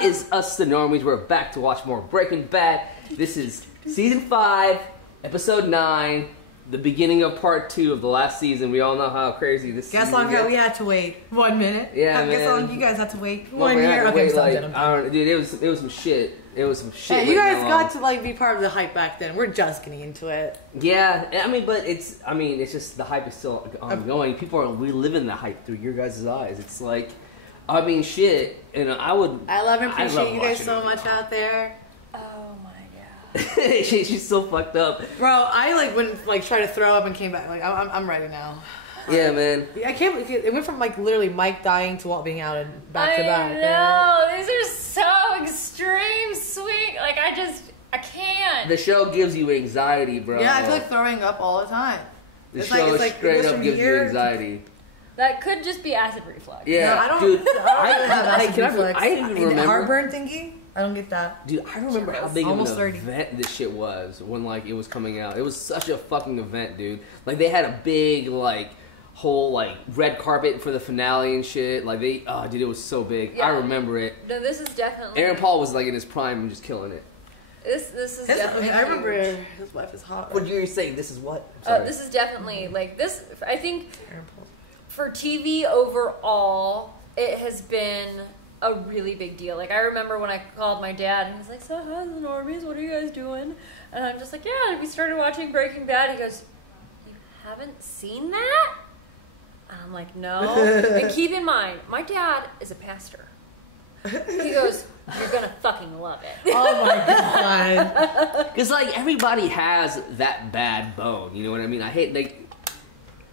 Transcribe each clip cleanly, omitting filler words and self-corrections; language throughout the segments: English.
What is us, the Normies? We're back to watch more Breaking Bad. This is Season 5, Episode 9, the beginning of Part 2 of the last season. We all know how crazy this Guess season how we had to wait 1 minute. Yeah, Guess how man. long you guys had to wait? Well, 1 year? Okay, wait, stop like, it. I don't, dude, it was some shit. It was some shit. Yeah, you guys got to like be part of the hype back then. We're just getting into it. Yeah, I mean, but it's just the hype is still ongoing. People are reliving the hype through your guys' eyes. It's like, I mean, shit. And I love and appreciate you guys so much out there. Oh my god. She's so fucked up, bro. I like went like try to throw up and came back. Like I'm ready now. Yeah, man. I can't. It went from like literally Mike dying to Walt being out and back to back. No, these are so extreme, sweet. Like I can't. The show gives you anxiety, bro. Yeah, I feel like throwing up all the time. The show straight up gives you anxiety. That could just be acid reflux. Yeah, no, I don't. Dude, I don't have acid reflux. I even remember heartburn thingy. I don't get that. Dude, I remember how big of an 30. event this shit was when like it was coming out. It was such a fucking event, dude. Like they had a big like whole like red carpet for the finale and shit. Like dude, it was so big. Yeah. I remember it. No, this is definitely. Aaron Paul was like in his prime and just killing it. This is definitely. I remember his wife is hot. What did you say? This is what? This is definitely like this. I think for TV overall, it has been a really big deal. Like I remember when I called my dad and he's like, "So how's the Normies? What are you guys doing?" And I'm just like, "Yeah, we started watching Breaking Bad." He goes, "You haven't seen that?" And I'm like, "No." And keep in mind, my dad is a pastor. He goes, "You're gonna fucking love it." Oh my god! Because like everybody has that bad bone. You know what I mean? I hate like.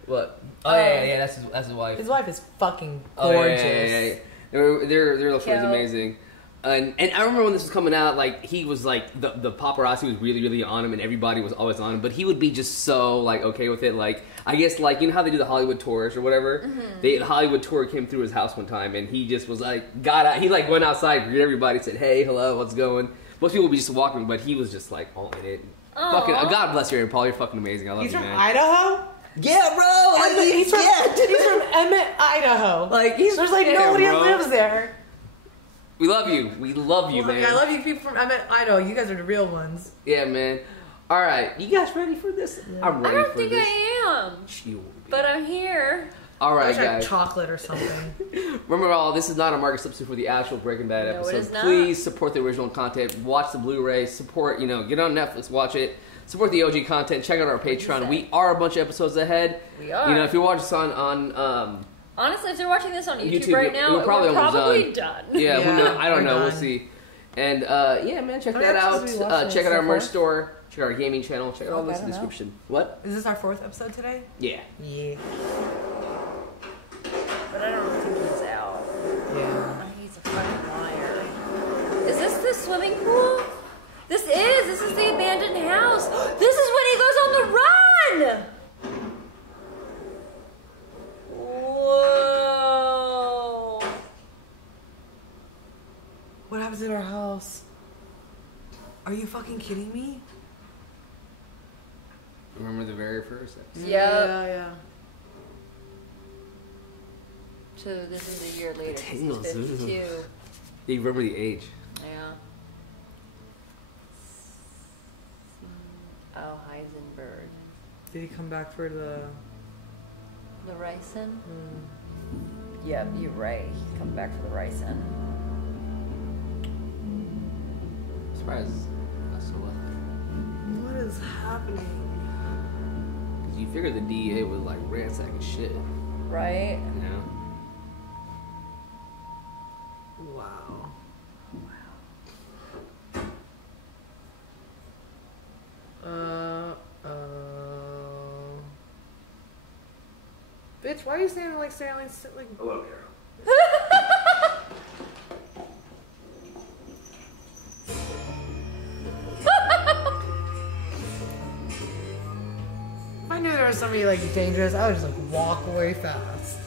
What? Oh yeah. That's his wife. His wife is fucking gorgeous. Oh, yeah. Their little friend's amazing. And I remember when this was coming out, like he was like the paparazzi was really, really on him, and everybody was always on him. But he would be just so like okay with it. Like I guess like you know how they do the Hollywood tours or whatever. Mm-hmm. The Hollywood tour came through his house one time, and he just was like got out. He like went outside, greeted everybody, said hey, hello, what's going. Most people would be just walking, but he was just like all in it. Fucking God bless you, Aaron Paul. You're fucking amazing. I love you, man. He's from Idaho. Yeah, bro. Like, he's from Emmett, Idaho. Like there's like nobody that lives there. We love you. We love you, man. I love you people from Emmett, Idaho. You guys are the real ones. Yeah, man. All right, you guys ready for this? Yeah. I'm ready for this. I don't think I am. But I'm here. All right, I wish guys. I had chocolate or something. Remember, all this is not a market substitute for the actual Breaking Bad episode. It is not. Please support the original content. Watch the Blu-ray. Support. Get on Netflix. Watch it. Support the OG content. Check out our Patreon. We are a bunch of episodes ahead. We are. If you're watching this on honestly, if you're watching this on YouTube right now, we're probably done. Yeah, I don't know. We'll see. And yeah, man, check that out. Check out our merch store. Check out our gaming channel. Check out all this in the description. What? Is this our 4th episode today? Yeah. Yeah. But I don't think he's out. Yeah. He's a fucking liar. Is this the swimming pool? This is the abandoned house. This is when he goes on the run! Whoa. What happens in our house? Are you fucking kidding me? Remember the very first episode? Yeah. So this is a year later. This Tingles. is 52. You remember the age. Yeah. Oh, Heisenberg. Did he come back for the ricin? Yep, you're right. He come back for the ricin. Surprised I still left it. What is happening? Because you figure the DEA was like ransacking shit. Right? You know? Wow. Bitch, why are you standing like Hello, Carol. If I knew there was somebody like dangerous, I would just like walk away fast.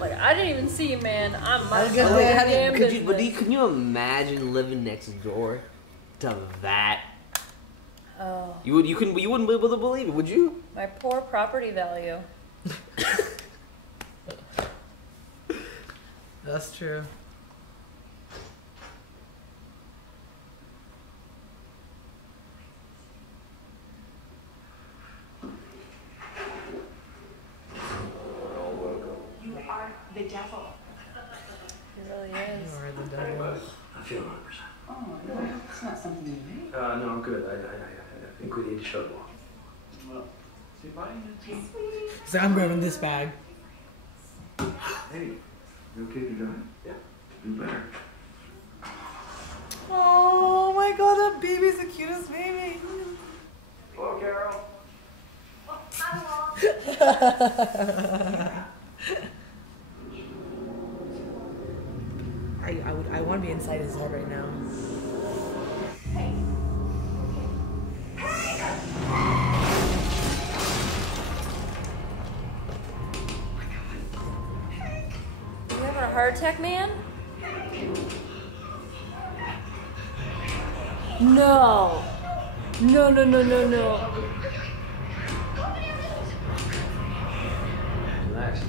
Like, I didn't even see you, man. I'm my Have a good day. Can you imagine living next door to that? Oh. You wouldn't be able to believe it, would you? My poor property value. That's true. devil. He really is. You are the devil. I feel 100%. Oh, no, it's not something you need. No, I'm good. I think we need to shut it off. Well, see if I can. So I'm grabbing this bag. Hey, you okay to go? Yeah. Do better. Oh my god, that baby's the cutest baby. Hello, Carol. I want to be inside his head right now. You having a heart attack, man? No. No, no, no, no, no. Relax.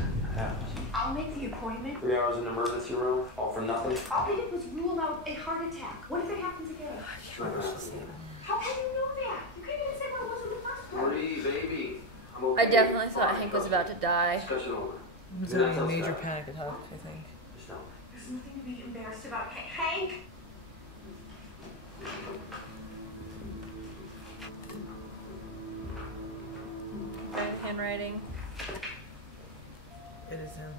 I'll make the appointment. 3 hours in the emergency room, all for nothing. All they did was rule out a heart attack. What if it happens again? How can you know that? You couldn't even say what it was in the first place. Marie, baby. I'm okay. I definitely thought Hank was about to die. Discussion over. He's having a major panic attack, I think. Just tell me. There's nothing to be embarrassed about. Hank! Right, handwriting. It is him.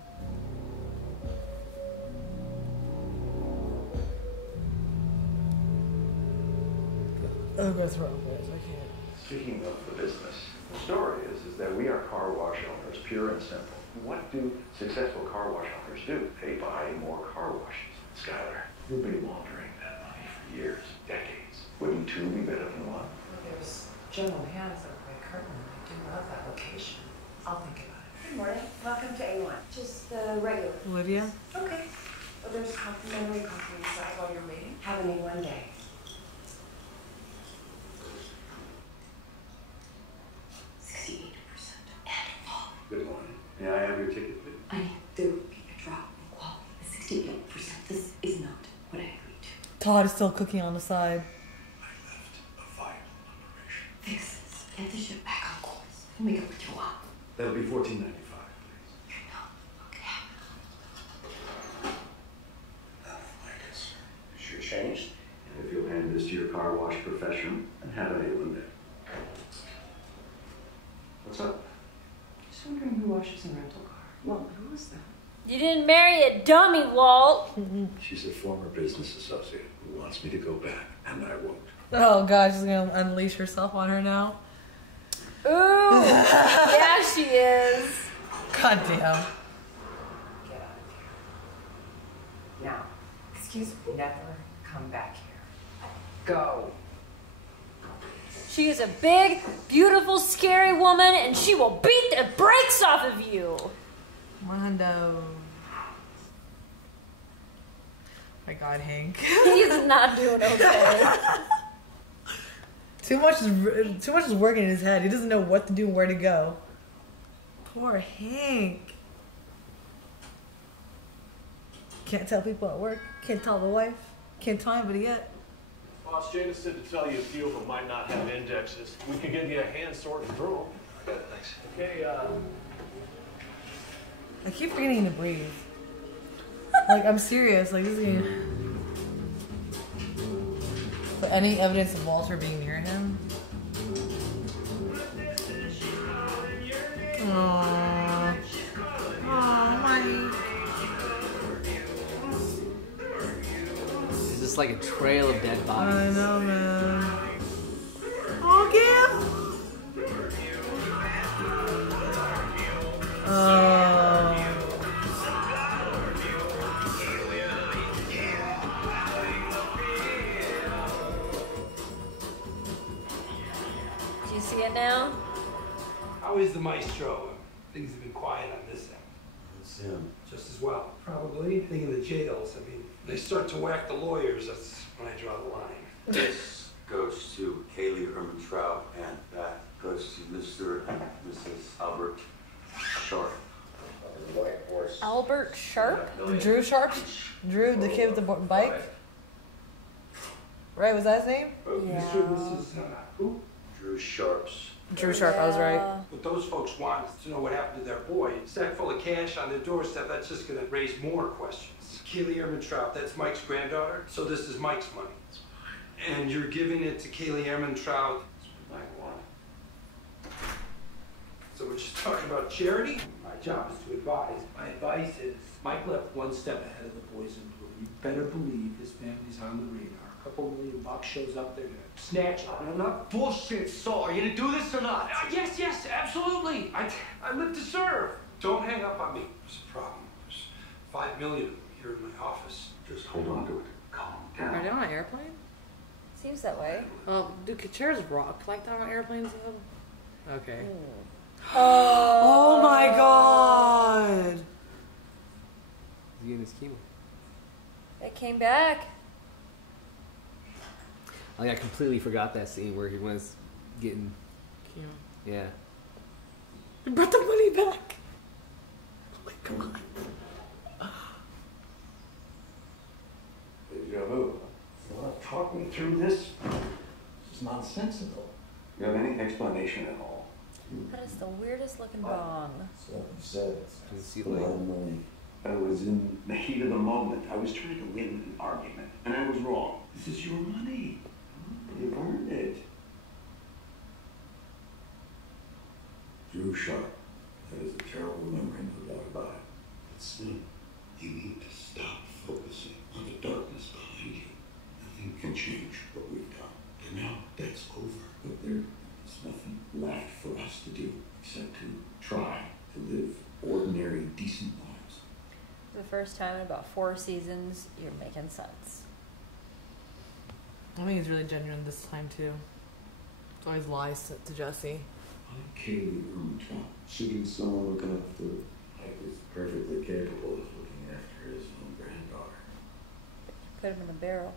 Oh, that's wrong, guys. I can't. Speaking of the business, the story is that we are car wash owners, pure and simple. What do successful car wash owners do? They buy more car washes. Skylar, you'll be laundering that money for years, decades. Wouldn't two be better than one? There's General Hands over by Kirtland. I do love that location. I'll think about it. Good morning. Welcome to A1. Just the regular. Olivia? Okay. Well, there's complimentary coffee inside while you're waiting. Have any one day. Good morning. May I have your ticket, please? There will be a drop in quality. 68%. This is not what I agreed to. Todd is still cooking on the side. I left a vital information. Fix this. Get the ship back on course. And make it what you want. That'll be $14.95, please. You're not okay. I guess sure changed. And if you'll hand this to your car wash professional and have a hail in there. What's up? Just wondering who washes a rental car. Well, who is that? You didn't marry a dummy, Walt. She's a former business associate who wants me to go back, and I won't. Oh god, she's gonna unleash herself on her now. Ooh. Yeah, she is. God damn. Get out of here. Now, excuse me, never come back here. Go. She is a big, beautiful, scary woman, and she will beat the brakes off of you. Mondo. My god, Hank. He's not doing okay. Too much is working in his head. He doesn't know what to do and where to go. Poor Hank. Can't tell people at work. Can't tell the wife. Can't tell anybody yet. Boss Jada said to tell you a few of them might not have indexes. We could give you a hand sorting through them. Thanks. Okay, I keep forgetting to breathe. Like, I'm serious. Like, this is gonna... But any evidence of Walter being near him? Aww. Aww, Mike. It's just like a trail of dead I bodies. know, man. Oh, Gil! Oh. Do you see it now? How is the maestro? Things have been quiet on this end. It's him. Just as well. Probably. Thinking the jails. I mean, they start to whack the lawyers. That's when I draw the line. This goes to Kaylee Herman-Trout, and that goes to Mr. and Mrs. Albert Sharp. The white horse. Albert Sharp? Drew Sharp? Drew, the kid with the bike? Right, was that his name? Mr. and Mrs. Who? Drew Sharp's Drew Sharp, I was right. What those folks want is to know what happened to their boy. Sack full of cash on their doorstep, that's just gonna raise more questions. Kaylee Ehrmantraut, that's Mike's granddaughter, so this is Mike's money. And you're giving it to Kaylee Ehrmantraut. Like what? So we're just talking about charity? My job is to advise. My advice is, Mike left one step ahead of the boys in blue. You better believe his family's on the radar. A couple $1 million shows up, they're gonna snatch it. I'm not bullshit, Saul. Are you gonna do this or not? Yes, absolutely. I live to serve. Don't hang up on me. There's a problem. There's $5 million here in my office. Just hold on to it. Calm down. Are they on an airplane? Seems that way. Do chairs rock like that on airplanes though? Okay. Oh my god! He's getting his chemo. It came back. Like, I completely forgot that scene where he was getting... Chemo. Yeah. You brought the money back! Oh my god. Deja vu. Talk me through this. This is nonsensical. You have any explanation at all? That is the weirdest looking bong. So you said Does it see a lot of money. I was in the heat of the moment. I was trying to win an argument, and I was wrong. This is your money. You've earned it. Drew Sharp. That is a terrible memory, no doubt about it. But still, you need to stop focusing on the darkness behind you. Nothing can change what we've done. And now that's over. But there's nothing left for us to do except to try to live ordinary, decent lives. The first time in about 4 seasons, you're making sense. I think he's really genuine this time too. It's always lies to Jesse. I'm Kaylee Ehrmantraut. Shooting someone looking after Mike is perfectly capable of looking after his own granddaughter. Put him in a barrel.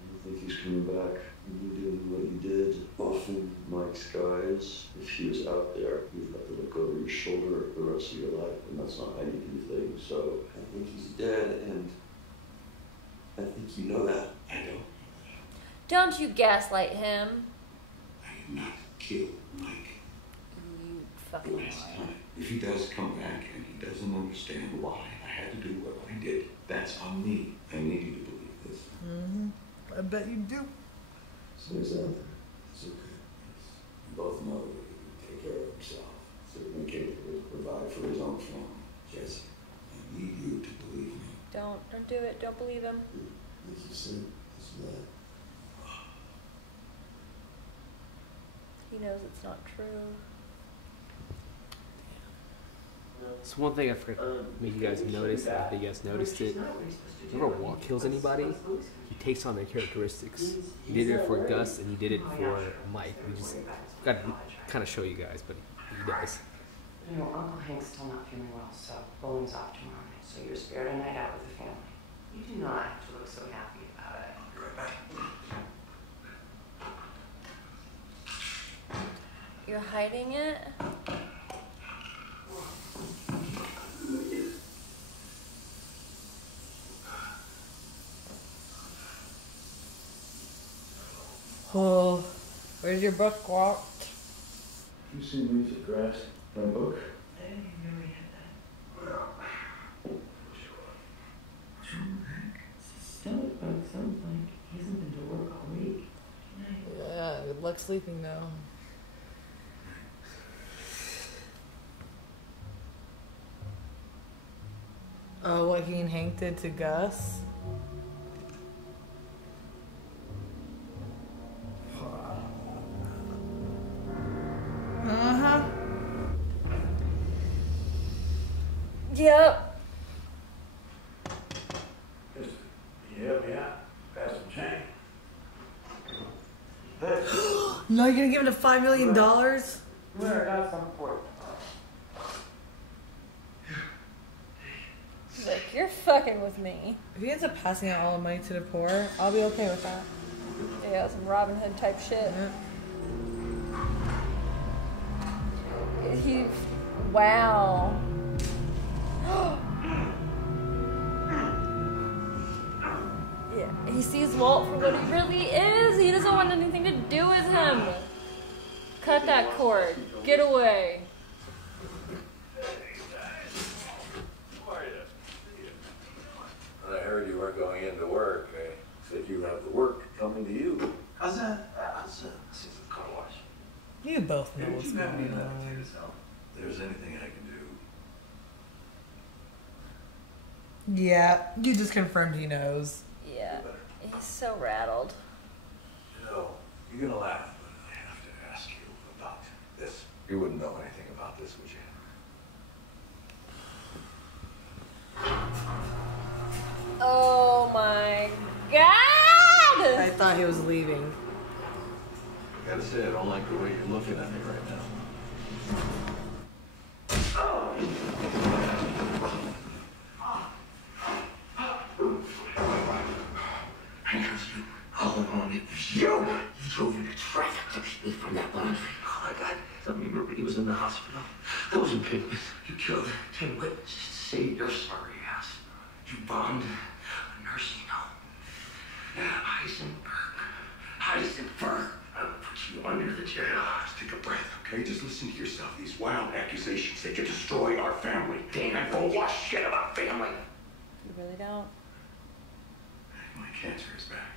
I think he's coming back. You did what you did. Often Mike's guys, if he was out there, you've got to look over your shoulder the rest of your life, and that's not how you do things. So I think he's dead, and I think you know that. I don't. Don't you gaslight him. I did not kill Mike. You fucking Last liar. time. If he does come back and he doesn't understand why I had to do what I did, that's on me. I need you to believe this. Mm-hmm. I bet you do. So he's out there. It's okay. You both know that he can take care of himself. Certainly capable to provide for his own family. Jesse, I need you to believe me. Don't do it. Don't believe him. As you said, it's that. He knows it's not true. So one thing I forgot to make you guys notice, I think you guys noticed it. Whenever Walt kills anybody, he takes on their characteristics. He did it for Gus and he did it for Mike. We just got to kind of show you guys, but he does. You know, Uncle Hank's still not feeling well, so bowling's off tomorrow night. So you're spared a night out with the family. You do not have to look so happy about it. I'll be right back. You're hiding it? Oh, where's your book, Walt? You see music, grass, my book. I didn't even know he had that. Stomach bug sounds like he hasn't been to work all week. Yeah, good luck sleeping though. Oh, what he and Hank did to Gus? Uh-huh. Yep. Yeah. Pass some change. No, you're gonna give him the $5 million? Where? Got some for it. He's like, you're fucking with me. If he ends up passing out all the money to the poor, I'll be okay with that. Yeah, some Robin Hood type shit. Yeah. Wow. Yeah, he sees Walt for what he really is. He doesn't want anything to do with him. Cut that cord. Get away. I heard you weren't going into work. I said you have the work coming to you. How's that? How's that? This is the car wash. You both know what's going on. If there's anything I can do. Yeah, you just confirmed he knows. Yeah, he's so rattled. You know, you're gonna laugh, but I have to ask you about this. You wouldn't know anything about this, would you? Oh my God! I thought he was leaving. I gotta say, I don't like the way you're looking at me right now. All along it was you. You drove into traffic to keep me from that laundry. Oh my God. I remember he was in the hospital. That wasn't Pigman. You killed her. 10 witnesses to say your sorry ass. You bombed a nursing home. Heisenberg. I will put you under the jail. Just take a breath, okay? Just listen to yourself. These wild accusations, they could destroy our family. Damn, I don't wash shit about family. You really don't? My cancer is back.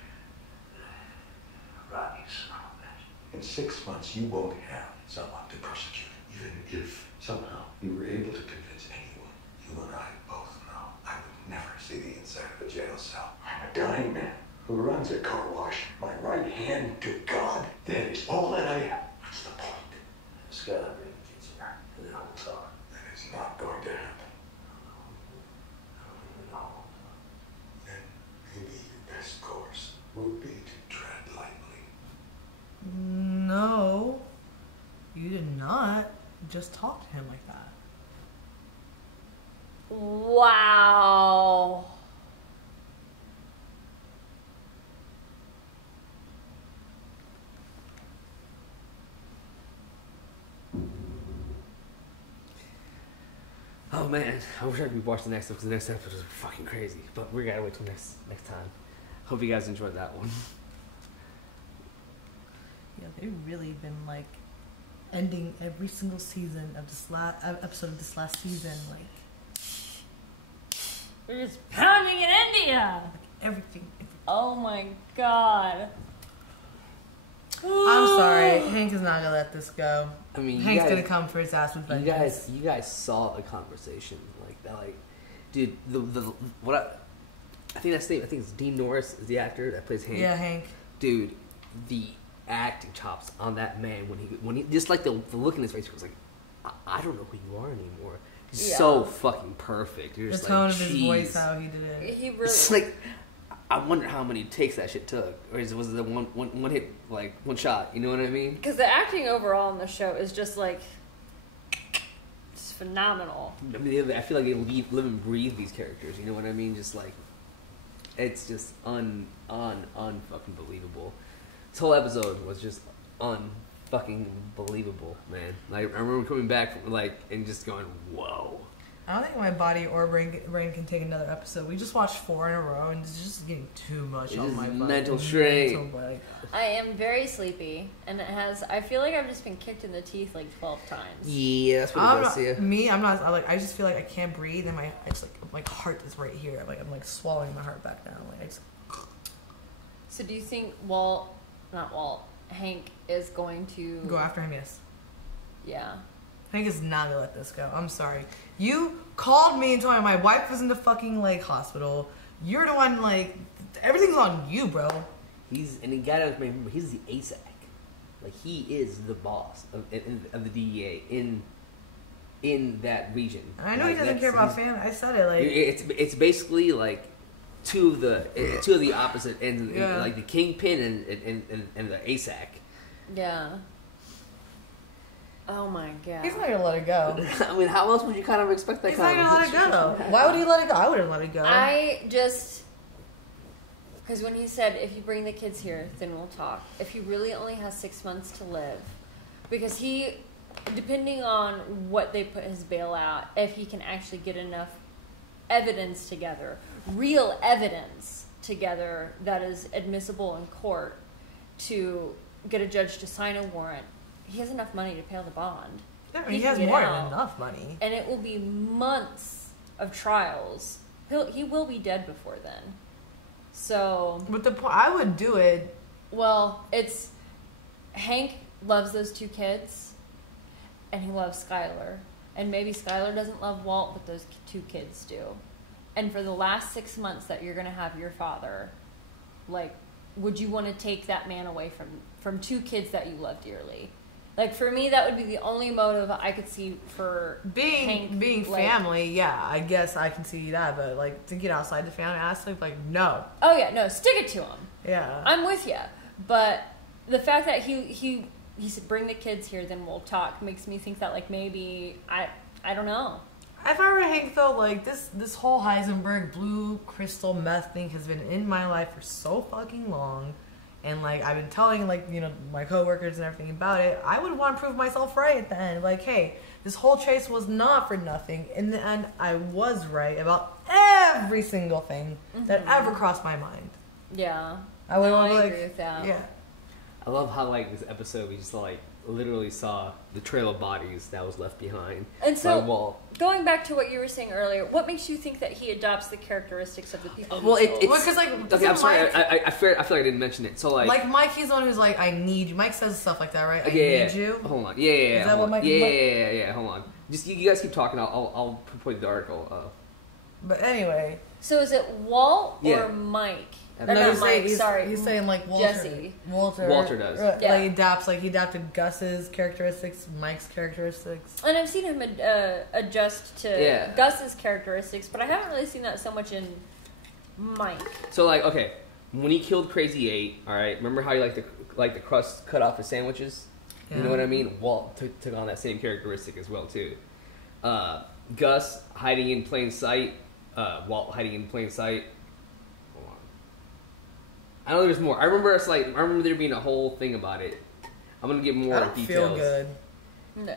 Right, you son of a bitch. In 6 months, you won't have someone to persecute. Even if somehow you were able to convince anyone, you and I both know I would never see the inside of a jail cell. I'm a dying man who runs a car wash. My right hand to God. That is all that I have. What's the point? Skylar, bring the kids here, and then we'll talk. That is not going to happen. No. Then maybe your best course would be to tread lightly. No, you did not just talk to him like that. Wow. Oh man, I wish I could watch the next episode because the next episode is fucking crazy. But we gotta wait till next time. Hope you guys enjoyed that one. Yeah, they've really been like ending every single season of this episode of this last season, like We're just pounding in India. like everything. Oh my God. I'm sorry, Hank is not gonna let this go. I mean, Hank's gonna come for his ass with vengeance. You guys saw the conversation like that, like, dude. I think it's Dean Norris is the actor that plays Hank. Yeah, Hank. Dude, the acting chops on that man when he just like the look in his face was like, I don't know who you are anymore. He's so fucking perfect. You're The just tone like, of his voice, how he did it. He really. It's like, I wonder how many takes that shit took, or was it one hit, like one shot? You know what I mean? Because the acting overall in the show is just like, just phenomenal. I mean, I feel like they live and breathe these characters. You know what I mean? Just like, it's just unfucking believable. This whole episode was just unfucking believable, man. Like, I remember coming back and just going, whoa. I don't think my body or brain can take another episode. We just watched 4 in a row, and it's just getting too much on my body. Mental strain. I am very sleepy, and I feel like I've just been kicked in the teeth like 12 times. Yeah, that's what it does to you. I just feel like I can't breathe, and my heart is right here. I'm swallowing my heart back down. So do you think Hank is going to go after him? Yes. Yeah. Hank is not gonna let this go. I'm sorry. You called me and told me my wife was in the fucking hospital. You're the one everything's on you, bro. He's the ASAC. Like, he is the boss of the DEA in that region. And I know he doesn't care about family. I said it it's basically like two of the opposite ends, like the Kingpin and the ASAC. Yeah. Oh my God. He's not gonna let it go. I mean, how else would you kind of expect that? He's not gonna let it go. Why would he let it go? I wouldn't let it go. Because when he said, if you bring the kids here, then we'll talk. If he really only has 6 months to live, because he, depending on what they put his bail out, if he can actually get enough evidence together, real evidence together that is admissible in court to get a judge to sign a warrant, he has enough money to pay all the bond. Yeah, he has more than enough money. And it will be months of trials. He will be dead before then. So... But I would do it. Well, it's... Hank loves those 2 kids. And he loves Skylar. And maybe Skylar doesn't love Walt, but those 2 kids do. And for the last 6 months that you're going to have your father, like, would you want to take that man away from 2 kids that you love dearly? Like, for me, that would be the only motive I could see for being like, family. Yeah, I guess I can see that, but like to get outside the family aspect, like no. Oh yeah, no, stick it to him. Yeah, I'm with you, but the fact that he said bring the kids here, then we'll talk, makes me think that like maybe I don't know. If I were Hank though, like this whole Heisenberg blue crystal meth thing has been in my life for so fucking long. And, like, I've been telling, like, you know, my coworkers and everything about it. I would want to prove myself right at the end. Like, hey, this whole chase was not for nothing. In the end, I was right about every single thing that ever crossed my mind. Yeah. I would I like, agree with that. Yeah. I love how, like, this episode, we just, like, literally saw the trail of bodies that was left behind and so, by Walt. Going back to what you were saying earlier, what makes you think that he adopts the characteristics of the people? Well, it's because like okay. I'm sorry. I feel like I didn't mention it. So like Mike, he's the one who's like, I need you. Mike says stuff like that, right? I need you. Hold on. Yeah. Is that what Mike? Yeah. Hold on. Just you guys keep talking. I'll put the article. But anyway. So is it Walt or Mike? No, not Mike. Sorry, he's saying like Walter. Jesse. Walter does. Like he adapted Gus's characteristics, Mike's characteristics. And I've seen him adjust to Gus's characteristics, but I haven't really seen that so much in Mike. So like, okay, when he killed Crazy 8, all right. Remember how he liked the crust cut off his sandwiches? Yeah. You know what I mean? Walt took on that same characteristic as well too. Gus hiding in plain sight. Walt hiding in plain sight. I know there's more. I remember there being a whole thing about it. I'm gonna get more details. Feel good. No.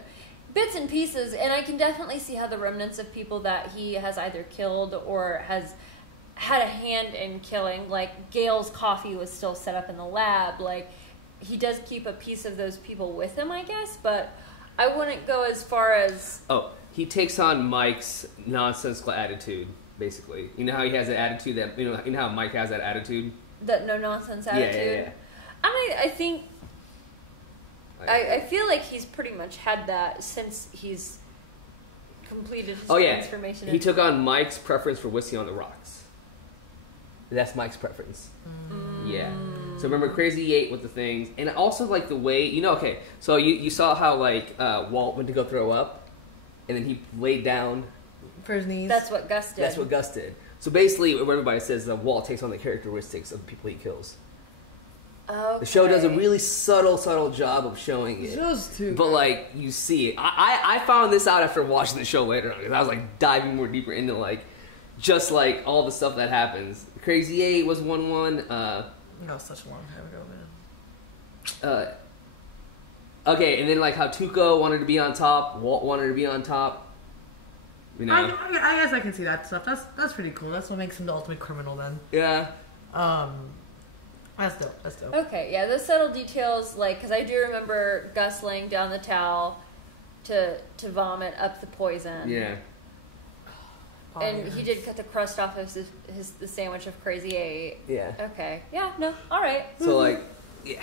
Bits and pieces, and I can definitely see how the remnants of people that he has either killed or has had a hand in killing, like Gail's coffee was still set up in the lab. Like he does keep a piece of those people with him, I guess, but I wouldn't go as far as. Oh, he takes on Mike's nonsensical attitude, basically. You know how he has that attitude that you know how Mike has that attitude. That no nonsense attitude. Yeah. I think I feel like he's pretty much had that since he's completed his transformation. He took on Mike's preference for whiskey on the rocks. That's Mike's preference. Yeah. So remember Crazy 8 with the things, and also like the way okay. So you saw how like Walt went to go throw up, and then he laid down for his knees. That's what Gus did. That's what Gus did. So basically, what everybody says is that Walt takes on the characteristics of the people he kills. Okay. The show does a really subtle job of showing it. Just too. But like you see it. I found this out after watching the show later on because I was like diving more deeper into like just like all the stuff that happens. Crazy 8 was one. That was such a long time ago, man. Okay, and then like how Tuco wanted to be on top, Walt wanted to be on top. You know? I guess I can see that stuff. That's pretty cool. That's what makes him the ultimate criminal then. Yeah. That's dope. Okay, yeah, those subtle details, like, because I do remember Gus laying down the towel to vomit up the poison. Yeah. And he did cut the crust off of the sandwich of Crazy 8. Yeah. Okay. Yeah. No. All right. So like, yeah,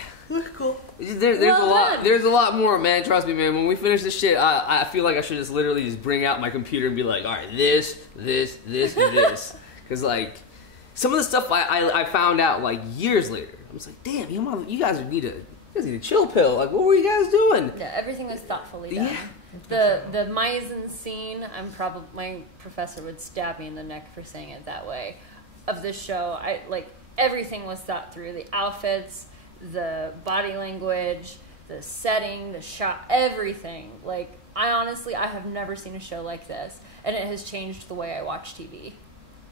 cool. There's a lot. There's a lot more, man. Trust me, man. When we finish this shit, I feel like I should just literally just bring out my computer and be like, all right, this, and this, because like some of the stuff I found out like years later. I was like, damn, you guys need a chill pill. Like, what were you guys doing? Yeah, everything was thoughtfully done. Yeah. The Meissen scene, my professor would stab me in the neck for saying it that way. Of this show, everything was thought through. The outfits, the body language, the setting, the shot, everything. Like, I have never seen a show like this, and it has changed the way I watch TV.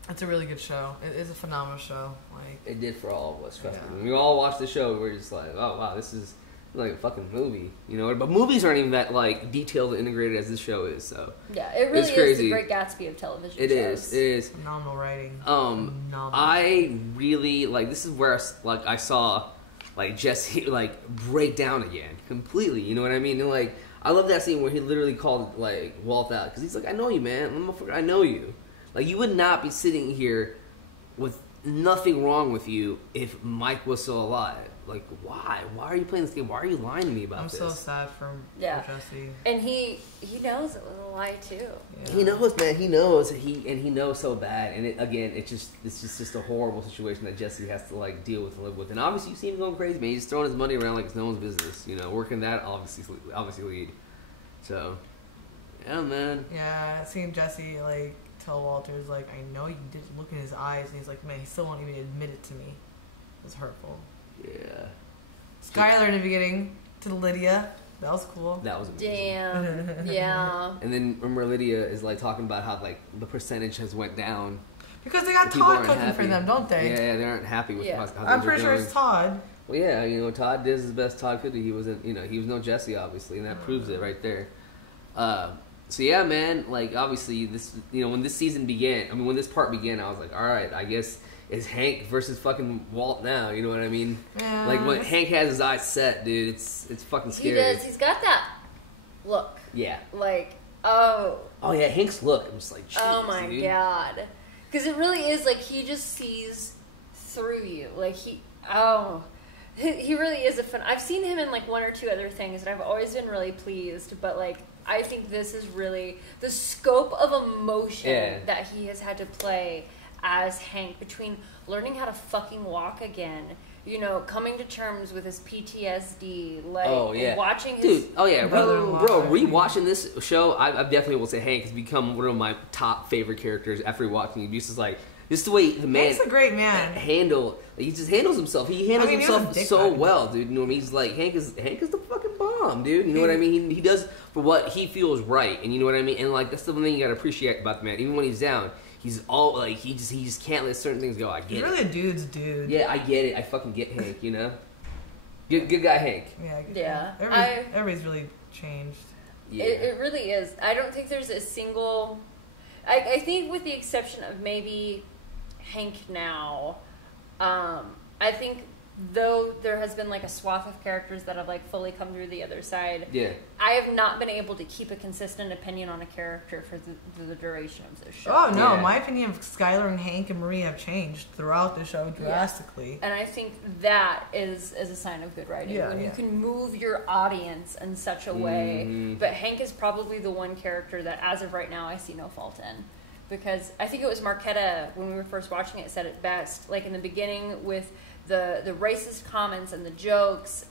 It's a really good show. It is a phenomenal show. Like, it did for all of us. Trust me. When we all watched the show, we were just like, oh wow, this is like a fucking movie, you know. But movies aren't even that like detailed and integrated as this show is. So yeah, it really is the Great Gatsby of television. It is phenomenal writing. I really like. This is where I saw like Jesse like break down again completely. You know what I mean? And like I love that scene where he literally called like Walt out because he's like, I know you, man. Motherfucker, I know you. Like you would not be sitting here with nothing wrong with you if Mike was still alive. Like, why? Why are you playing this game? Why are you lying to me about this? I'm so sad for Jesse. And he knows it was a lie too. Yeah. He knows, man. He knows. He knows so bad. And it's just a horrible situation that Jesse has to like deal with and live with. And obviously, you see him going crazy, man. He's just throwing his money around like it's no one's business. You know, working that obviously lead. So, yeah, man. Yeah, seeing Jesse like tell Walter's like, I know you did. Look in his eyes, and he's like, man, he still won't even admit it to me. It was hurtful. Yeah. Skylar in the beginning to Lydia. That was cool. That was amazing. Damn. Yeah. And then remember Lydia is like talking about how like the percentage has went down. Because they got Todd cooking for them, don't they? Yeah, they aren't happy with how I'm pretty sure it's Todd. Well, yeah, you know, Todd did his best Todd could do. He wasn't, you know, he was no Jesse, obviously, and that proves it right there. So yeah, man, like obviously this, you know, when this season began, I mean, when this part began, I was like, all right, I guess it's Hank versus fucking Walt now. You know what I mean? Yeah. Like when Hank has his eyes set, dude, it's fucking scary. He does. He's got that look. Yeah. Like, oh. Oh yeah, Hank's look. I'm just like, oh my god, because it really is like he just sees through you. Like he really is a fun. I've seen him in like one or two other things, and I've always been really pleased. But like, I think this is really the scope of emotion that he has had to play as Hank, between learning how to fucking walk again, you know, coming to terms with his PTSD, like watching his bro, rewatching this show, I definitely will say Hank has become one of my top favorite characters after watching it. This is like, this is the way the man, Hank's a great man. He just handles himself. He handles himself so well, dude. You know what I mean? He's like, Hank is the fucking bomb, dude. You know what I mean? He does for what he feels right, and you know what I mean? And like, that's the one thing you gotta appreciate about the man. Even when he's down, he's all like, he just can't let certain things go. I get it. He's really a dude's dude. Yeah, I get it. I fucking get Hank, you know? Good guy, Hank. Yeah. Everybody's really changed. Yeah. It really is. I don't think there's a single... I think with the exception of maybe Hank now, I think though there has been like a swath of characters that have like fully come through the other side, I have not been able to keep a consistent opinion on a character for the duration of this show. Oh no, my opinion of Skylar and Hank and Marie have changed throughout the show drastically. And I think that is a sign of good writing, when you can move your audience in such a way. But Hank is probably the one character that as of right now I see no fault in. Because I think it was Marquetta, when we were first watching it, said it best. Like in the beginning with the racist comments and the jokes,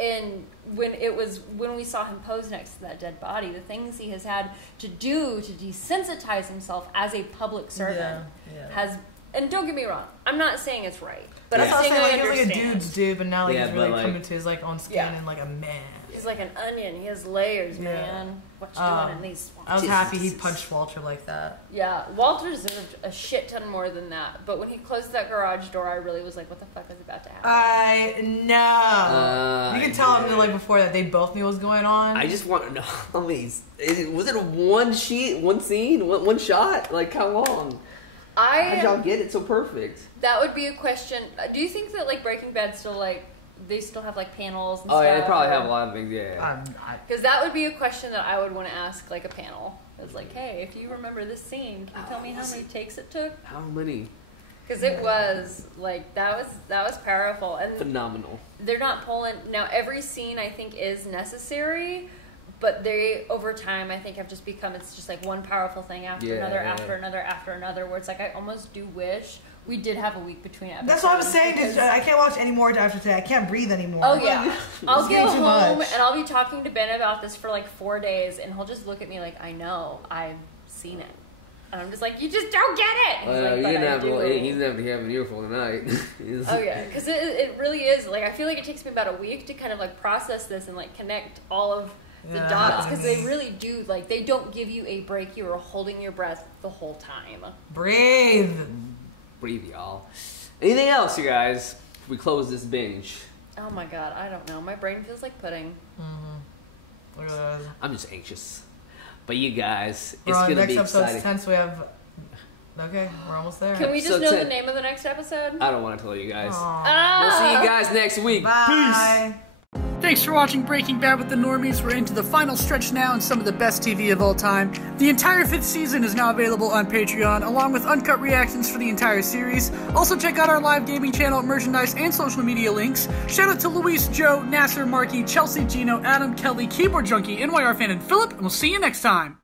and when we saw him pose next to that dead body, the things he has had to do to desensitize himself as a public servant has. And don't get me wrong, I'm not saying it's right, but I'm saying I like, understand. He's like a dude's dude, but now like, he's really coming to his like own skin and like a man. He's like an onion. He has layers, man. What you doing in these swamps? I was happy he punched Walter like that. Yeah, Walter deserved a shit ton more than that. But when he closed that garage door, I really was like, what the fuck is about to happen? I know. You can tell him like before that they both knew what was going on. I just want to know how many. Was it one scene, one shot? Like how long? How'd y'all get it so perfect? That would be a question. Do you think that like Breaking Bad still like they still have like panels and stuff? Oh yeah, they probably have a lot of things. Yeah. Because that would be a question that I would want to ask like a panel. It's like, hey, if you remember this scene, can you tell me how many takes it took? How many? Because it was like that was powerful and phenomenal. They're not pulling now. Every scene I think is necessary. But they, over time, I think have just become, it's just like one powerful thing after another, after another, after another, where it's like, I almost do wish we did have a week between episodes. That's what I was saying, dude. I can't watch any more after today. I can't breathe anymore. Oh, yeah. I'll go home and I'll be talking to Ben about this for like 4 days, and he'll just look at me like, I know, I've seen it. And I'm just like, you just don't get it! He's like, he's gonna have to have an earful tonight. Oh, yeah. Because it really is, like, I feel like it takes me about a week to kind of like process this and like connect all of the dots, because they really do, like, they don't give you a break. You are holding your breath the whole time. Breathe, y'all. Anything else, you guys? We close this binge. Oh my god, I don't know. My brain feels like pudding. Look at that. I'm just anxious. But you guys, it's gonna be exciting. Next episode's 10, so we have. Okay, we're almost there. Can we just know the name of the next episode? I don't want to tell you guys. Oh. See you guys next week. Bye. Peace. Thanks for watching Breaking Bad with the Normies. We're into the final stretch now and some of the best TV of all time. The entire 5th season is now available on Patreon, along with uncut reactions for the entire series. Also check out our live gaming channel, merchandise, and social media links. Shout out to Luis, Joe, Nasser, Marky, Chelsea, Gino, Adam, Kelly, Keyboard Junkie, NYR Fan, and Philip, and we'll see you next time.